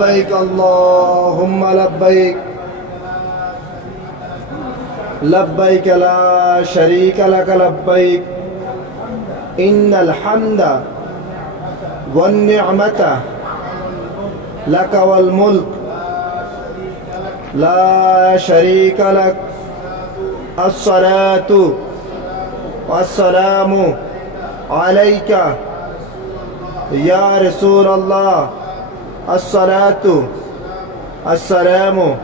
لبيك اللهم لبيك. لبيك لا شريك لك لبيك. إن الحمد والنعمة لك والملك. لا شريك لك. الصلاة والسلام عليك يا رسول الله. الصلاة. السلام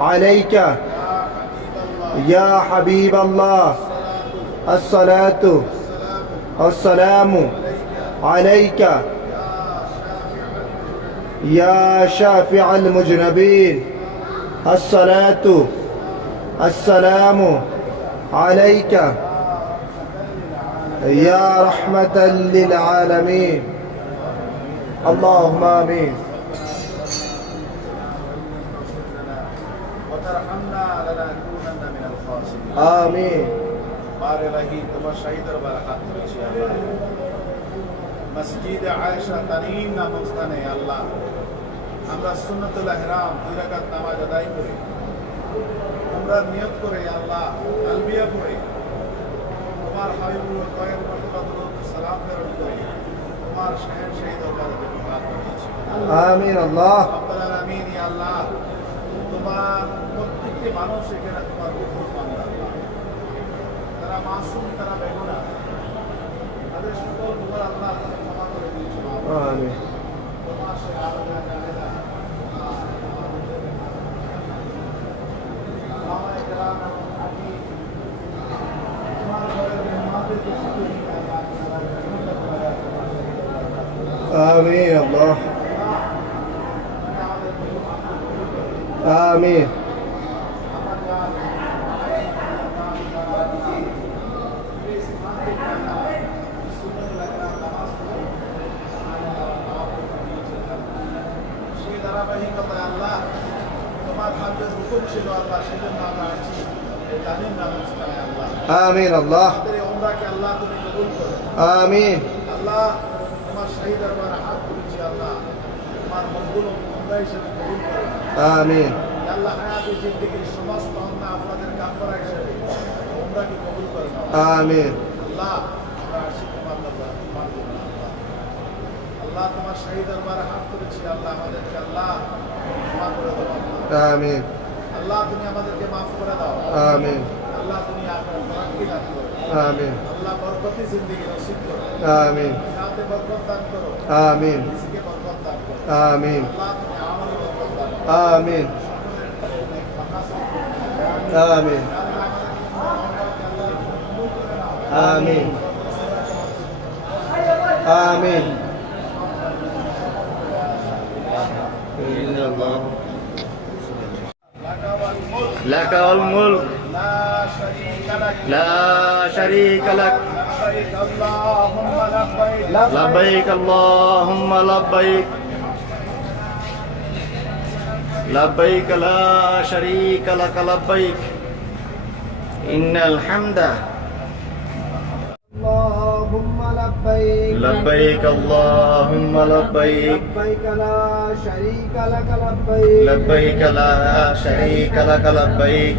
عليك يا حبيب الله. الصلاة. السلام عليك يا شافع المجنبين. الصلاة. السلام عليك يا رحمة للعالمين. اللهم آمين. তারহামনা লানাকুনান্না মিনাল খাসিরিন আমিন বার ইলাহি তোমার শাহী দরবার হাত ধরেছি আল্লাহ। মসজিদ আয়েশা তারিন নামক আল্লাহ তোমার প্রত্যেকটি মানুষ এখানে তোমার হুকুম মানে আল্লাহ তারা মাসুম তারা বেগুনা তাদের সকল গুণার আল্লাহ তুমি ক্ষমা করে দিয়েছো آمين তোমার সে আলাদা জানেদা আমায় কেরাম এবং হাকি তোমার ঘরের মেহমানদের দৃষ্টিতে নিয়ে আল্লাহ তাআলা آمين الله آمين ধারাবাহিকতায় আল্লাহ তোমার হাতে হুকুম ছিল আল্লাহ সেজন্য আমরা আছি। জানেন না আল্লাহ। আমিন আল্লাহ। আমাদের ওমরাকে আল্লাহ তুমি কবুল করো। আমিন। আল্লাহ তোমার শাহী দরবার হাত তুলেছি আল্লাহ। তোমার মকবুল ওমরা হিসেবে কবুল করো। আমিন। সমস্ত আল্লাহ তোমার শাহী দরবারে হাত তুলেছি। আল্লাহ আমাদেরকে আল্লাহ ক্ষমা করে দাও। আমিন। আল্লাহ তুমি আমাদেরকে করে দাও। আমিন। আল্লাহ তুমি দান করো। আমিন। আল্লাহ বরকতি জিন্দেগি নসিব করো। আমিন। সাথে বরকত দান করো। আমিন। বরকত দান করো। আমিন। আমিন। আমিন। আমিন। আমিন। الله لك لك والملك الملك لا شريك لك لا شريك لك لبيك اللهم لبيك لبيك اللهم لبيك لبيك لا شريك لك لبيك إن الحمد لبيك. لبيك اللهم لبيك. لبيك لا شريك لك لبيك. لبيك لا شريك لك لبيك.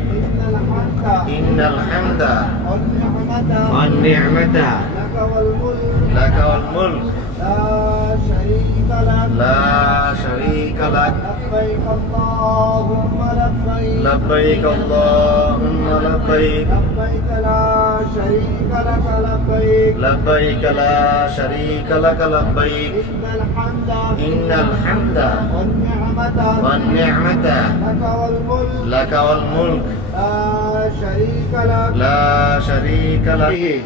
إن الحمد. والنعمة. لك والملك. لك والملك. لا شريك لك. لا شريك لك. لبيك اللهم لبيك. لبيك اللهم لبيك. لبيك لا شريك لك لبيك. لبيك لا شريك لك لبيك. إن الحمد إن الحمد والنعمة والنعمة لك والملك. لك والملك لا شريك لك لا شريك لك.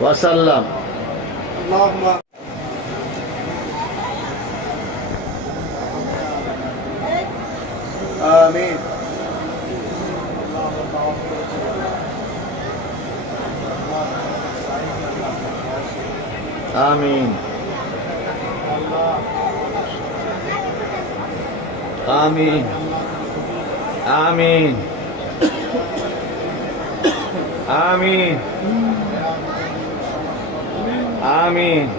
وسلم. اللهم آمين. آمين آمين آمين آمين آمين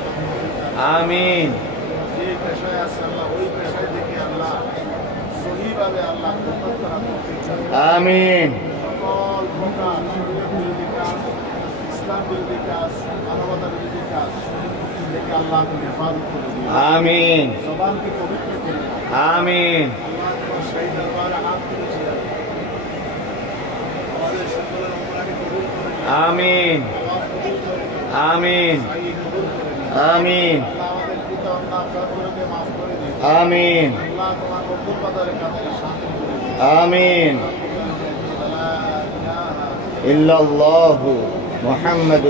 আমিন। আমিন। আমিন। আমিন। আমিন। আমিন। আমিন। আমিন। আমিন। ইল্লাল্লাহু মুহাম্মাদুর